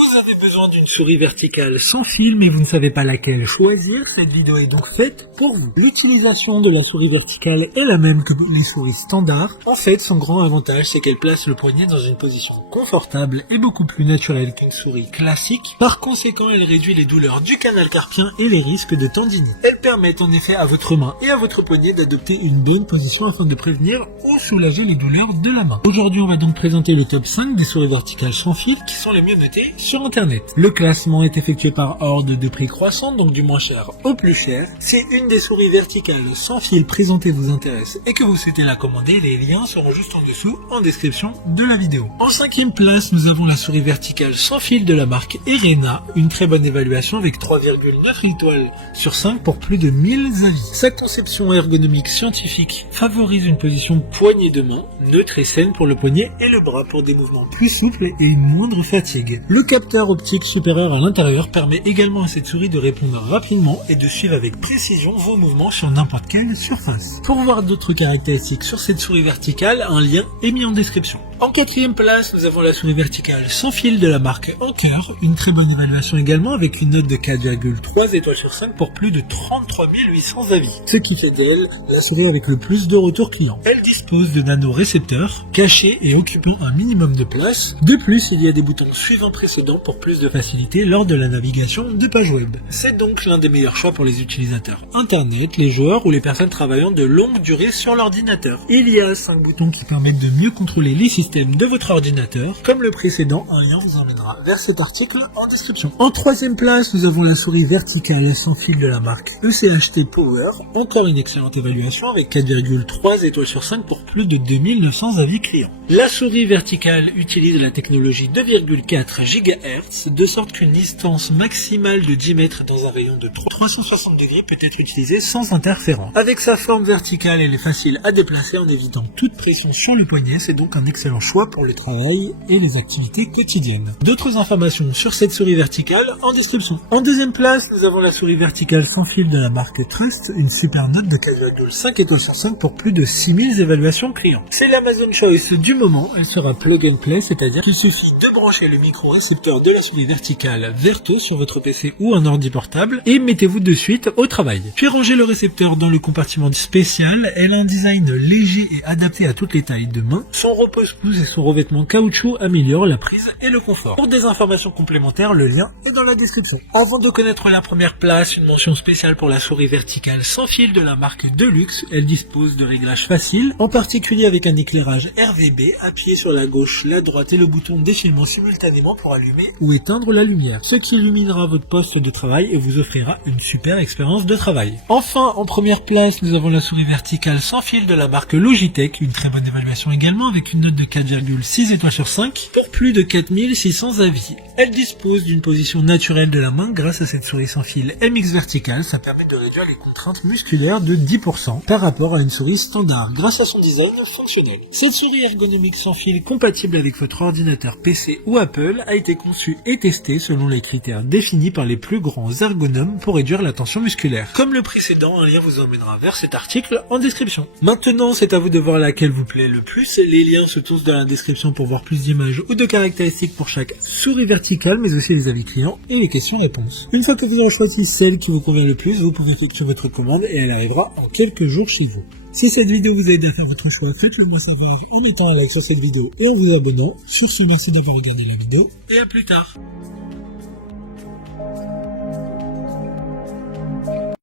Vous avez besoin d'une souris verticale sans fil mais vous ne savez pas laquelle choisir, cette vidéo est donc faite pour vous. L'utilisation de la souris verticale est la même que les souris standards. En fait, son grand avantage c'est qu'elle place le poignet dans une position confortable et beaucoup plus naturelle qu'une souris classique. Par conséquent, elle réduit les douleurs du canal carpien et les risques de tendinite. Elle permet en effet à votre main et à votre poignet d'adopter une bonne position afin de prévenir ou soulager les douleurs de la main. Aujourd'hui, on va donc présenter le top 5 des souris verticales sans fil qui sont les mieux notées sur internet. Le classement est effectué par ordre de prix croissant, donc du moins cher au plus cher. Si une des souris verticales sans fil présentées vous intéresse et que vous souhaitez la commander, les liens seront juste en dessous en description de la vidéo. En cinquième place, nous avons la souris verticale sans fil de la marque Erena, une très bonne évaluation avec 3,9 étoiles sur 5 pour plus de 1000 avis. Sa conception ergonomique scientifique favorise une position poignée de main, neutre et saine pour le poignet et le bras pour des mouvements plus souples et une moindre fatigue. Le capteur optique supérieur à l'intérieur permet également à cette souris de répondre rapidement et de suivre avec précision vos mouvements sur n'importe quelle surface. Pour voir d'autres caractéristiques sur cette souris verticale, un lien est mis en description. En quatrième place, nous avons la souris verticale sans fil de la marque Anker, une très bonne évaluation également avec une note de 4,3 étoiles sur 5 pour plus de 33 800 avis. Ce qui fait d'elle la souris avec le plus de retours clients. Elle dispose de nanorécepteurs cachés et occupant un minimum de place. De plus, il y a des boutons suivants précédents pour plus de facilité lors de la navigation de pages web. C'est donc l'un des meilleurs choix pour les utilisateurs internet, les joueurs ou les personnes travaillant de longue durée sur l'ordinateur. Il y a 5 boutons qui permettent de mieux contrôler les systèmes de votre ordinateur. Comme le précédent, un lien vous emmènera vers cet article en description. En troisième place, nous avons la souris verticale sans fil de la marque ECHT Power. Encore une excellente évaluation avec 4,3 étoiles sur 5 pour plus de 2900 avis clients. La souris verticale utilise la technologie 2,4 GHz de sorte qu'une distance maximale de 10 mètres dans un rayon de 360 degrés peut être utilisée sans interférence. Avec sa forme verticale, elle est facile à déplacer en évitant toute pression sur le poignet. C'est donc un excellent choix pour le travail et les activités quotidiennes. D'autres informations sur cette souris verticale en description. En deuxième place, nous avons la souris verticale sans fil de la marque Trust, une super note de 4,5 étoiles sur 5 pour plus de 6000 évaluations clients. C'est l'Amazon Choice du moment, elle sera plug and play, c'est-à-dire qu'il suffit de brancher le micro-récepteur de la souris verticale verto sur votre PC ou un ordi portable et mettez-vous de suite au travail. Puis rangez le récepteur dans le compartiment spécial. Elle a un design léger et adapté à toutes les tailles de main. Son repose-pouce et son revêtement caoutchouc améliorent la prise et le confort. Pour des informations complémentaires, le lien est dans la description. Avant de connaître la première place, une mention spéciale pour la souris verticale sans fil de la marque Deluxe. Elle dispose de réglages faciles, en particulier avec un éclairage RVB. Appuyez sur la gauche, la droite et le bouton défilement simultanément pour allumer ou éteindre la lumière, ce qui illuminera votre poste de travail et vous offrira une super expérience de travail. Enfin, en première place, nous avons la souris verticale sans fil de la marque Logitech, une très bonne évaluation également avec une note de 4,6 étoiles sur 5 pour plus de 4600 avis. Elle dispose d'une position naturelle de la main grâce à cette souris sans fil MX verticale. Ça permet de réduire les contraintes musculaires de 10% par rapport à une souris standard grâce à son design fonctionnel. Cette souris ergonomique sans fil compatible avec votre ordinateur PC ou Apple a été conçue et testée selon les critères définis par les plus grands ergonomes pour réduire la tension musculaire. Comme le précédent, un lien vous emmènera vers cet article en description. Maintenant, c'est à vous de voir laquelle vous plaît le plus. Les liens se trouvent dans la description pour voir plus d'images ou de caractéristiques pour chaque souris verticale, mais aussi les avis clients et les questions-réponses. Une fois que vous aurez choisi celle qui vous convient le plus, vous pouvez effectuer votre commande et elle arrivera en quelques jours chez vous. Si cette vidéo vous a aidé à faire votre choix, faites-le moi savoir en mettant un like sur cette vidéo et en vous abonnant. Sur ce, merci d'avoir regardé la vidéo et à plus tard.